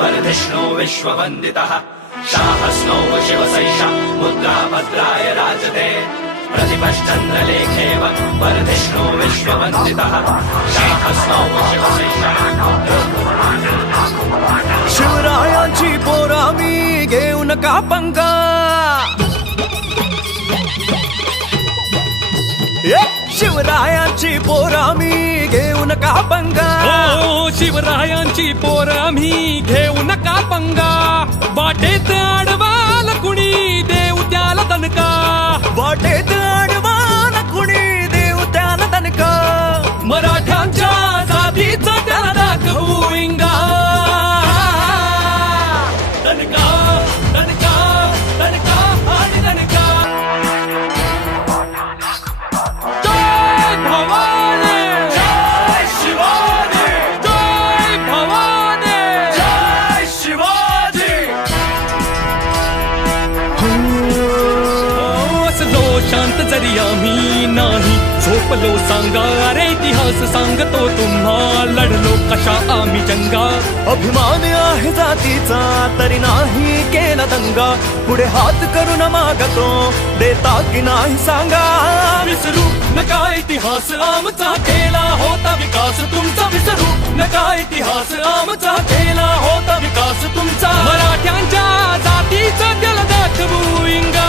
वर्धिष्णो विश्ववन्दितः शाहस्नो शिवसैषा मुद्रा भद्राय राजते प्रतिपश्चन्द्रलेखेव वर्धिष्णो विश्ववन्दितः शाहस्नो शिवसैषा शिवरायांची पोरा मी घेऊ नका पंगा शिवरायांची पोरा मी घेऊ नका पंगा शिवरायांची पोरं आम्ही घेऊ नका पंगा वाटेत आडवाल कुणी देऊ त्याला दणका वाटेत अडवान कुणी देऊ त्याला दणका मराठ्यांच्या जातीचा त्याला दाखवू इंगा दणका दणका दणका आणि दणका जय भवानी जय शिवाजी जय भवानी जय शिवाजी असलो शांत जरी आम्ही नाही झोपलो सांगा अरे इतिहास सांगतो तुम्हा लढलो कशा आम्ही जंगा अभिमान आहे जातीचा तरी नाही केला दंगा पुढे हात करून मागतो देता की नाही सांगा विसरू नका इतिहास आमचा केला होता विकास तुमचा विसरू नका इतिहास आमचा केला होता विकास तुमचा मराठ्यांच्या जातीचा त्याला दाखवू इंगा